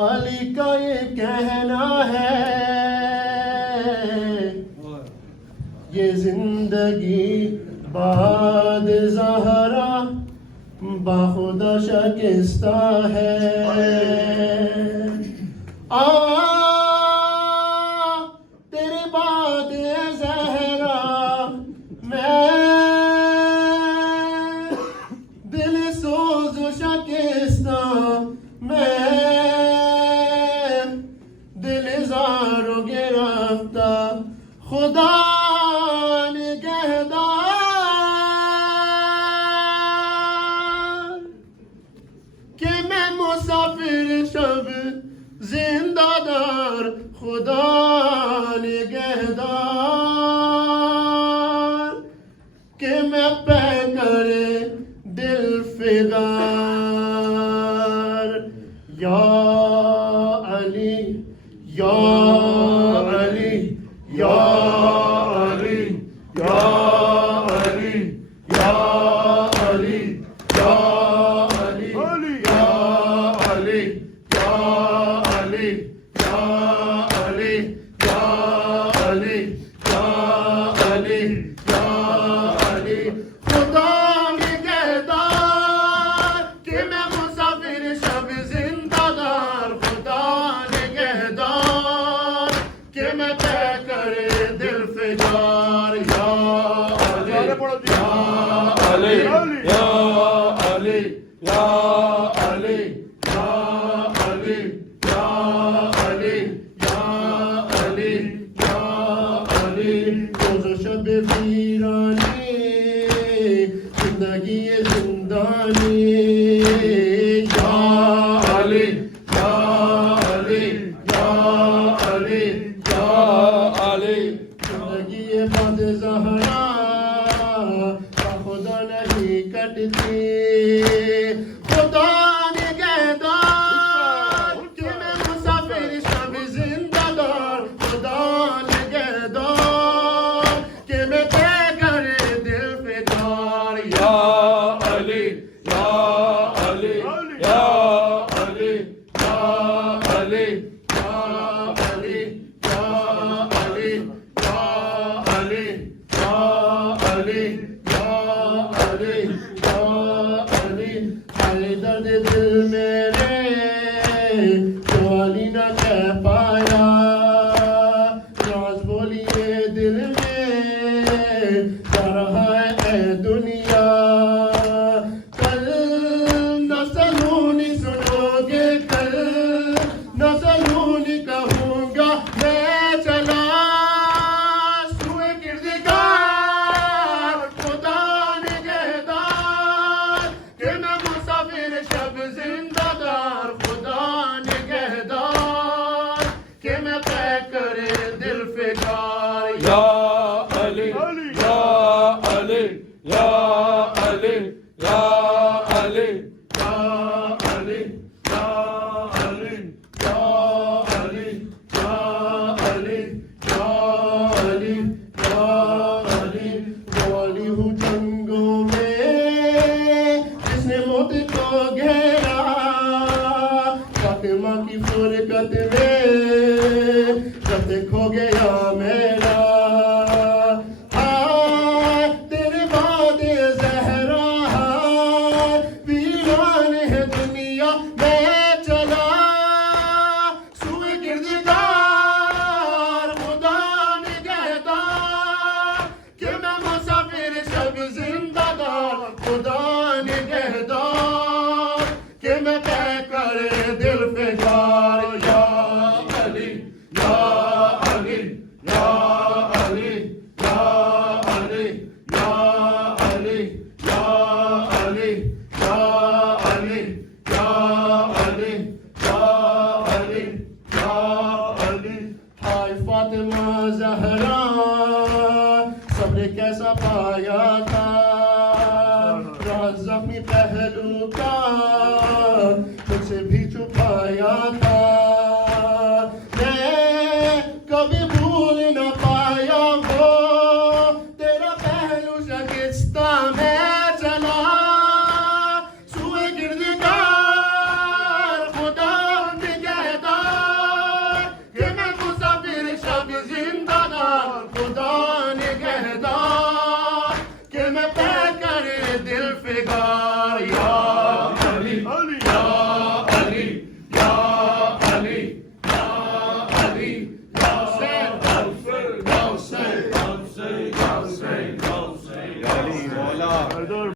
علی کا یہ کہنا ہے یہ زندگی بعد زہرا باخدا شکستہ ہے تیرے بعد زہرا میں دل سوز و شکستہ میں دل زار و گرفتہ خدا کہ میں مسافر شب زندہ دار خدا نگہدار کہ میں پہ کرے دل فدار یا علی یا علی یا علی یا علی یا علی یا زندگی زندانی یا علی یا علی یا علی یا علی زندگی بعد زہرا خدا نہیں کٹتی خدا نگہدار کہ میں مسافر شب زندہ دار خدا نگہدار کہ میں طے کرے دل فدار یا علی یا علی یا علی یا علی یا علی یا علی یا علی یا علی علی درد دل میرے جو علی نہ کہہ پایا راز بولیے دل میں جا رہا ہے اے دنیا کل نہ سلونی سنو گے کل نہ سلونی کہوں گا میں چلا سوئے کردگار خدا نگہدار کہ میں مسافر شب زندہ دار خدا نگہدار کہ میں طے کرے دل فگار یا علی یا علی یا علی یا علی یا علی یا علی یا علی یا علی یا علی یا علی والی ہوں جنگوں میں جس نے موت کو گھیرا فاطمہ کی فرقت میں جب کھو گیا میرا تیرے بعد زہرا ویران ہے دنیا میں چلا سوئے کردگار خدا نگہدار کہ میں مسافر شب زندہ دار خدا نگہدار کہ میں طے کرے دل فگار یا علی یا علی یا علی یا علی یا علی یا علی یا علی یا علی یا علی یا علی ہائے فاطمہ زہرا صبر کیسا پایا تھا راز زخمی پہلو کا تجھ سے بھی چھپایا تھا میں کبھی بھول نہ پایا وہ تیرا پہلو شکستہ ذوالفقار